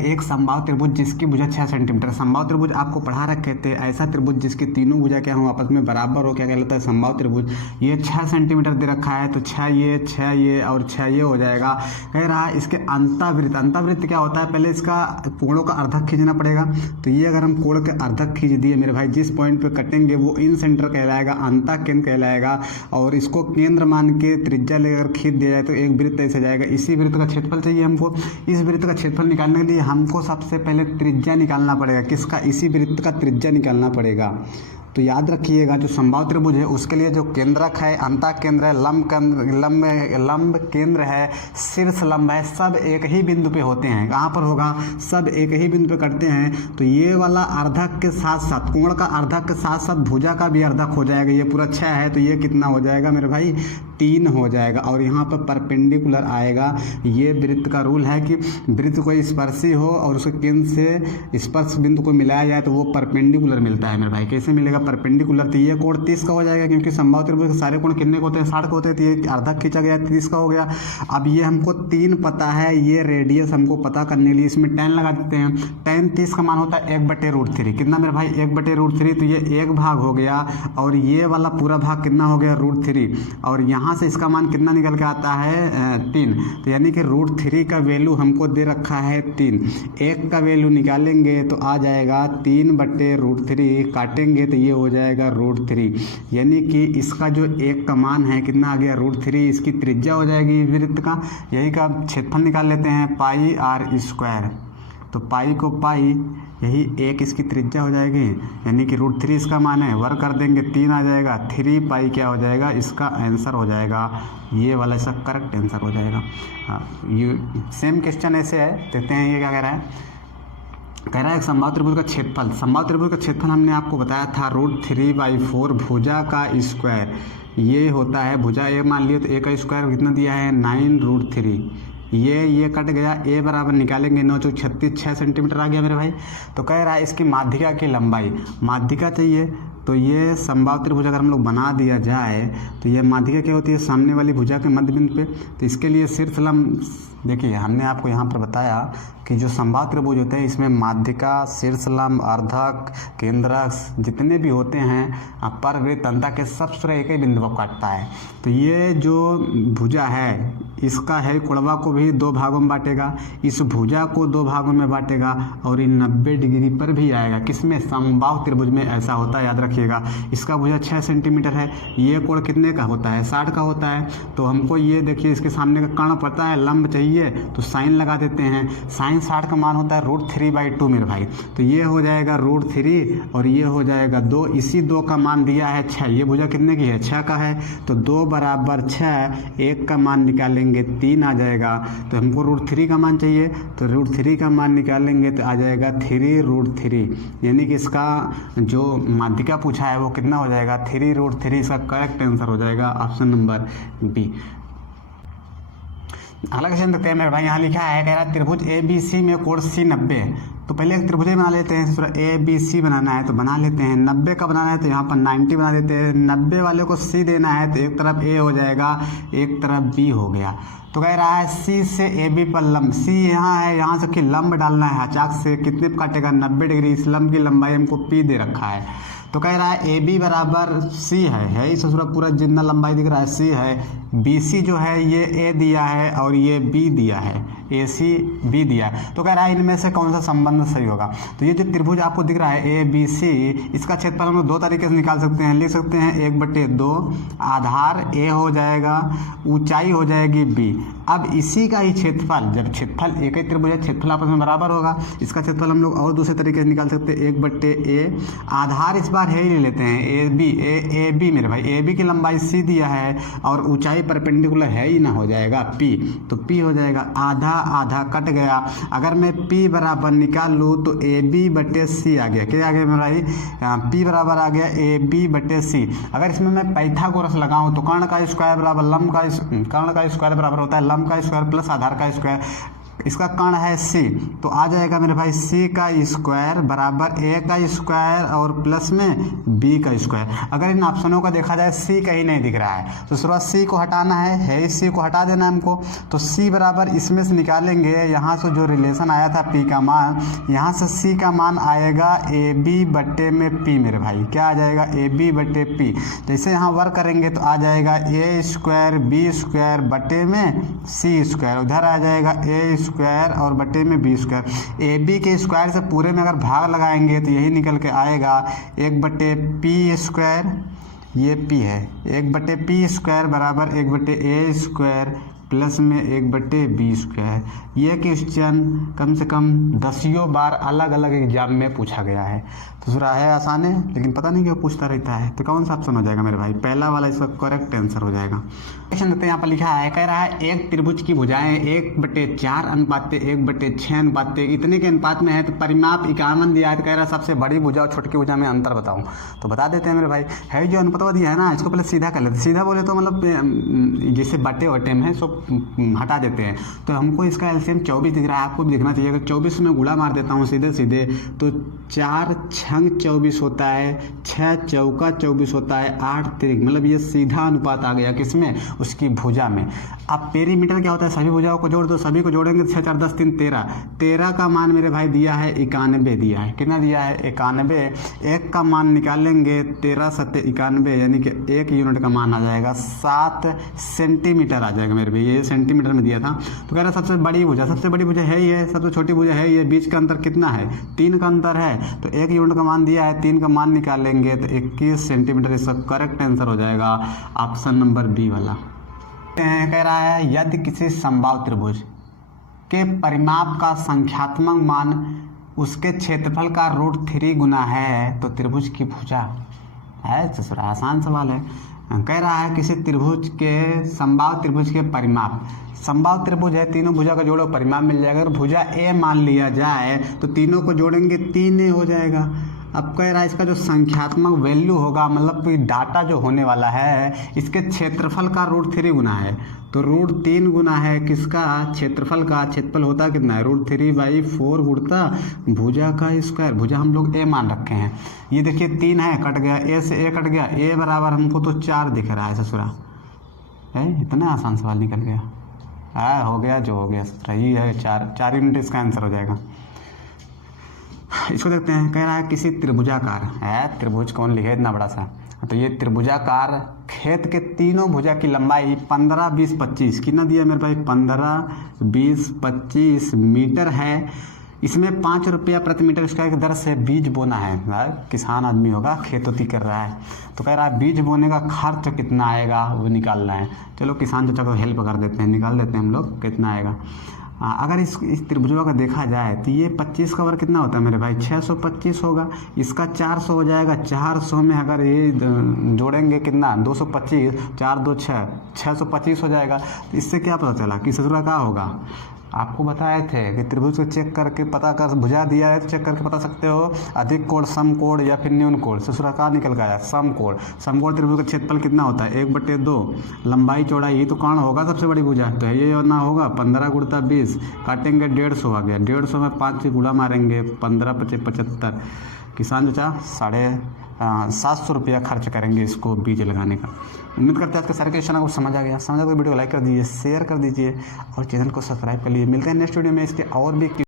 एक समबाहु त्रिभुज जिसकी भुजा 6 सेंटीमीटर। समबाहु त्रिभुज आपको पढ़ा रखे थे, ऐसा त्रिभुज जिसकी तीनों भुजा क्या हो आपस में बराबर हो, क्या कहलाता है, समबाहु त्रिभुज। ये 6 सेंटीमीटर दे रखा है, तो 6 ये और 6 ये हो जाएगा। कह रहा है इसके अंतावृत्त, अंतावृत्त क्या होता है, पहले इसका कोणों का अर्धक खींचना पड़ेगा। तो ये अगर हम कोण के अर्धक खींच दिए मेरे भाई, जिस पॉइंट पे कटेंगे वो इन सेंटर कहलाएगा, अंता केंद्र कहलाएगा। और इसको केंद्र मान के त्रिज्या लेकर खींच दिया जाए तो एक वृत्त ऐसे जाएगा। इसी वृत्त का क्षेत्रफल चाहिए हमको। इस वृत्त का क्षेत्रफल निकालने के लिए हमको सबसे पहले त्रिज्या निकालना पड़ेगा। किसका? इसी वृत्त का त्रिज्या निकालना पड़ेगा। तो याद रखिएगा जो समबाहु त्रिभुज है उसके लिए जो केंद्रक है, अंतः केंद्र है, लंब केंद्र है, शीर्ष लंब है, सब एक ही बिंदु पे होते हैं। कहाँ पर होगा? सब एक ही बिंदु पे कटते हैं। तो ये वाला अर्धक के साथ साथ कोण का अर्धक के साथ साथ भुजा का भी अर्धक हो जाएगा। ये पूरा 6 है तो ये कितना हो जाएगा मेरे भाई? 3 हो जाएगा। और यहाँ पर परपेंडिकुलर आएगा। ये वृत्त का रूल है कि वृत्त कोई स्पर्शी हो और उसके केंद्र से स्पर्श बिंदु को मिलाया जाए तो वो परपेंडिकुलर मिलता है मेरे भाई। कैसे मिलेगा? परपेंडिकुलर। तो ये कोण 30 का हो जाएगा, क्योंकि समबाहु त्रिभुज के सारे कोण कितने के होते हैं? 60 के होते हैं। तो ये अर्धक खींचा गया 30 का हो गया। अब ये हमको 3 पता है, ये रेडियस हमको पता करने के लिए इसमें tan लगा देते हैं। tan 30 का मान होता है 1/√3। कितना मेरे भाई? 1/√3। तो ये एक भाग हो गया और ये वाला पूरा भाग कितना हो गया? √3। और यहाँ से इसका मान कितना निकल के आता है? 3। तो यानी कि √3 का वैल्यू हमको दे रखा है 3। 1 का वैल्यू निकालेंगे तो आ जाएगा 3/√3, काटेंगे तो ये हो जाएगा √3। यानी कि इसका जो 1 का मान है कितना आ गया? √3। इसकी त्रिज्या हो जाएगी वृत्त का, यही का क्षेत्रफल निकाल लेते हैं, πr²। तो पाई को पाई, यही 1 इसकी त्रिज्या हो जाएगी, यानी कि √3 इसका मान है, वर्ग कर देंगे 3 आ जाएगा, 3 पाई क्या हो जाएगा? इसका आंसर हो जाएगा ये वाला, इसका करेक्ट आंसर हो जाएगा। हाँ, ये सेम क्वेश्चन ऐसे है, देखते हैं ये क्या कह रहा है। कह रहा है समबाहु त्रिभुज का क्षेत्रफल। समबाहु त्रिभुज का क्षेत्रफल हमने आपको बताया था √3/4 भुजा का स्क्वायर। ये होता है भुजा ए मान लियो तो ए का स्क्वायर कितना दिया है? 9√3। ये कट गया, ए बराबर निकालेंगे 9 चौक 36, 6 सेंटीमीटर आ गया मेरे भाई। तो कह रहा है इसकी माध्यिका की लंबाई, माध्यिका चाहिए। तो ये समबाहु त्रिभुज अगर हम लोग बना दिया जाए तो ये माध्यिका क्या होती है? सामने वाली भुजा के मध्य बिंदु पे। तो इसके लिए शीर्ष लंब, देखिए हमने आपको यहाँ पर बताया कि जो समबाहु त्रिभुज होते हैं इसमें माध्यिका, शीर्ष लंब, अर्धक, केंद्रक जितने भी होते हैं परवृत्त, अंतः के सब सूर्य एक ही बिंदु पर काटता है। तो ये जो भुजा है इसका है कोणवा को भी 2 भागों में बांटेगा, इस भुजा को 2 भागों में बांटेगा और ये 90 डिग्री पर भी आएगा। किसमें? समबाहु त्रिभुज में ऐसा होता है, याद रखिएगा। इसका भुजा 6 सेंटीमीटर है, ये कोण कितने का होता है? 60 का होता है। तो हमको ये देखिए इसके सामने का कर्ण पता है, लंब चाहिए तो साइन लगा देते हैं। साइन 60 का मान होता है √3/2 मेरे भाई। तो ये हो जाएगा √3 और ये हो जाएगा 2। इसी 2 का मान दिया है 6। ये भुजा कितने की है? 6 का है। तो 2 बराबर 6, 1 का मान निकालेंगे 3 आ जाएगा। तो हमको √3 का मान चाहिए, तो √3 का मान निकालेंगे तो आ जाएगा 3√3। यानी कि इसका जो माध्यिका पूछा है वो कितना हो जाएगा? 3√3। इसका करेक्ट आंसर हो जाएगा ऑप्शन नंबर बी। अगला क्वेश्चन देखते हैं मेरे भाई। यहाँ लिखा है, कह रहा है त्रिभुज ABC में कोण C 90 है। तो पहले एक त्रिभुज बना लेते हैं, ABC बनाना है तो बना लेते हैं। 90 का बनाना है तो यहाँ पर 90 बना देते हैं। 90 वाले को C देना है तो एक तरफ A हो जाएगा, एक तरफ B हो गया। तो कह रहा है C से AB पर लंब, C यहाँ है, यहाँ से कि लंब डालना है चाक से, कितने काटेगा? 90 डिग्री। इस लंब की लंबाई हमको P दे रखा है। तो कह रहा है AB बराबर C है इस पूरा जितना लंबाई दिख रहा है C है। BC जो है ये A दिया है और ये B दिया है, AC B दिया है। तो कह रहा है इनमें से कौन सा संबंध सही होगा? तो ये जो त्रिभुज आपको दिख रहा है ABC, इसका क्षेत्रफल हम लोग 2 तरीके से निकाल सकते हैं। लिख सकते हैं 1/2, आधार A हो जाएगा, ऊंचाई हो जाएगी B। अब इसी का ही क्षेत्रफल, जब क्षेत्रफल एक ही त्रिभुज है, क्षेत्रफल आपस में बराबर होगा, इसका क्षेत्रफल हम लोग और दूसरे तरीके से निकाल सकते हैं 1/A। आधार इस बार है ही ले लेते हैं AB मेरे भाई। AB की लंबाई C दिया है और ऊंचाई परपेंडिकुलर है ही ना, हो जाएगा P। तो P हो जाएगा, आधा आधा कट गया। अगर मैं P बराबर निकाल लूँ तो AB/C आ गया। क्या आ गया मेरा भाई? P बराबर आ गया AB/C। अगर इसमें मैं पाइथागोरस लगाऊं तो कर्ण का स्क्वायर बराबर लंब का, कर्ण का स्क्वायर बराबर होता है लंब का स्क्वायर प्लस आधार का स्क्वायर। इसका कर्ण है सी, तो आ जाएगा मेरे भाई सी का स्क्वायर बराबर ए का स्क्वायर और प्लस में बी का स्क्वायर। अगर इन ऑप्शनों का देखा जाए सी कहीं नहीं दिख रहा है तो शुरुआत सी को हटाना है इस सी को हटा देना है हमको। तो सी बराबर इसमें से निकालेंगे, यहाँ से जो रिलेशन आया था पी का मान, यहाँ से सी का मान आएगा ए बी बट्टे में पी मेरे भाई। क्या आ जाएगा? ए बी बट्टे पी। जैसे यहाँ वर्क करेंगे तो आ जाएगा ए स्क्वायर बी स्क्वायर बट्टे में सी स्क्वायर, उधर आ जाएगा ए स्क्वायर और बट्टे में बी स्क्वायर। ए बी के स्क्वायर से पूरे में अगर भाग लगाएंगे तो यही निकल के आएगा 1/पी स्क्वायर, ये पी है, 1/पी स्क्वायर बराबर 1/ए स्क्वायर प्लस में 1/बी स्क्वायर। ये क्वेश्चन कम से कम 10 बार अलग अलग एग्जाम में पूछा गया है। तो दूसरा है आसान है लेकिन पता नहीं क्यों पूछता रहता है। तो कौन सा ऑप्शन हो जाएगा मेरे भाई? पहला वाला इसका करेक्ट आंसर हो जाएगा। क्वेश्चन देखते हैं, यहाँ पर लिखा है, कह रहा है एक त्रिभुज की भुजाएं 1/4 अनुपात 1/6 अनुपात इतने के अनुपात में है तो परिमाप 51 दिया है। तो कह रहा है सबसे बड़ी भुजा और छोटी भुजा में अंतर बताऊं। तो बता देते हैं मेरे भाई, है जो अनुपात दिया है ना, इसको पहले सीधा कर लेते। सीधा बोले तो मतलब जैसे बटे वटे में है सो हटा देते हैं। तो हमको इसका एलसीएम 24 दिख रहा है, आपको भी दिखना चाहिए। अगर 24 में गुणा मार देता हूँ सीधे सीधे तो 4 छंग 24 होता है, 6 चौका 24 होता है, 8 तिरिक, मतलब ये सीधा अनुपात आ गया किसमें? उसकी भुजा में। अब पेरीमीटर क्या होता है? सभी भुजाओं को जोड़ दो, सभी को जोड़ेंगे तो 6 4 10 3 13। 13 का मान मेरे भाई दिया है 91 दिया है। कितना दिया है? 91। एक का मान निकालेंगे 13 7 91, यानी कि 1 यूनिट का मान आ जाएगा 7 सेंटीमीटर आ जाएगा मेरे भाई। ये सेंटीमीटर में दिया था। तो कह रहा सबसे बड़ी भुजा, सबसे बड़ी भुजा है ही है, सबसे छोटी भुजा है ही है, बीच का अंतर कितना है? 3 का अंतर है। तो 1 यूनिट का मान दिया है, 3 का मान निकालेंगे तो 21 सेंटीमीटर। इसका करेक्ट आंसर हो जाएगा ऑप्शन नंबर बी वाला। कह रहा है यदि किसी समबाहु त्रिभुज के परिमाप का संख्यात्मक मान उसके क्षेत्रफल का √3 गुना है तो त्रिभुज की भुजा है। तो आसान सवाल है। कह रहा है किसी त्रिभुज के समबाहु त्रिभुज के परिमाप, समबाहु त्रिभुज है, तीनों भुजा का जोड़ो परिमाप मिल जाएगा। अगर भुजा ए मान लिया जाए तो तीनों को जोड़ेंगे 3a हो जाएगा। अब कह रहा है इसका जो संख्यात्मक वैल्यू होगा, मतलब कि डाटा जो होने वाला है, इसके क्षेत्रफल का √3 गुना है। तो √3 गुना है किसका? क्षेत्रफल का। क्षेत्रफल होता कितना है? √3/4 गुणता भुजा का स्क्वायर। भुजा हम लोग ए मान रखे हैं। ये देखिए 3 है, कट गया, ए से ए कट गया, ए बराबर हमको तो 4 दिख रहा है ससुरा है। इतना आसान सवाल निकल गया। हो गया जो हो गया, सही है। 4 यूनिट इसका आंसर हो जाएगा। इसको देखते हैं, कह रहा है किसी त्रिभुजाकार है, त्रिभुज कौन लिखे इतना बड़ा सा, तो ये त्रिभुजाकार खेत के तीनों भुजा की लंबाई 15 20 25 कितना दिया मेरे भाई? 15 20 25 मीटर है। इसमें 5 रुपया प्रति मीटर स्क्वायर की दर से बीज बोना है। किसान आदमी होगा, खेती कर रहा है। तो कह रहा है बीज बोने का खर्च कितना आएगा वो निकालना है। चलो किसान चाचा को हेल्प कर देते हैं, निकाल देते हैं हम लोग कितना आएगा। अगर इस त्रिभुजों का देखा जाए तो ये 25 का वर्ग कितना होता है मेरे भाई? 625 होगा। इसका 400 हो जाएगा। 400 में अगर ये जोड़ेंगे कितना? 225, 4 2 6, 625 हो जाएगा। तो इससे क्या पता चला कि ससुरा क्या होगा? आपको बताए थे कि त्रिभुज को चेक करके पता कर, भुजा दिया है तो चेक करके बता सकते हो अधिक कोण, सम कोण या फिर न्यून कोण। ससुरा का निकल गया सम कोण। सम कोण त्रिभुज का क्षेत्रफल कितना होता है? 1/2 लंबाई चौड़ाई, ये तो कर्ण होगा सबसे बड़ी भुजा। तो ये ना होगा 15 गुणा 20, काटेंगे 150 आ गया। 150 में 5 से गुणा मारेंगे, 15 × 5 = 75। किसान चाचा 700 रुपया खर्च करेंगे इसको बीज लगाने का। उम्मीद करते हैं आपके सारे क्वेश्चन आपको समझ आ गया। समझ आ तो वीडियो को लाइक कर दीजिए, शेयर कर दीजिए और चैनल को सब्सक्राइब कर लीजिए। मिलते हैं नेक्स्ट वीडियो में इसके और भी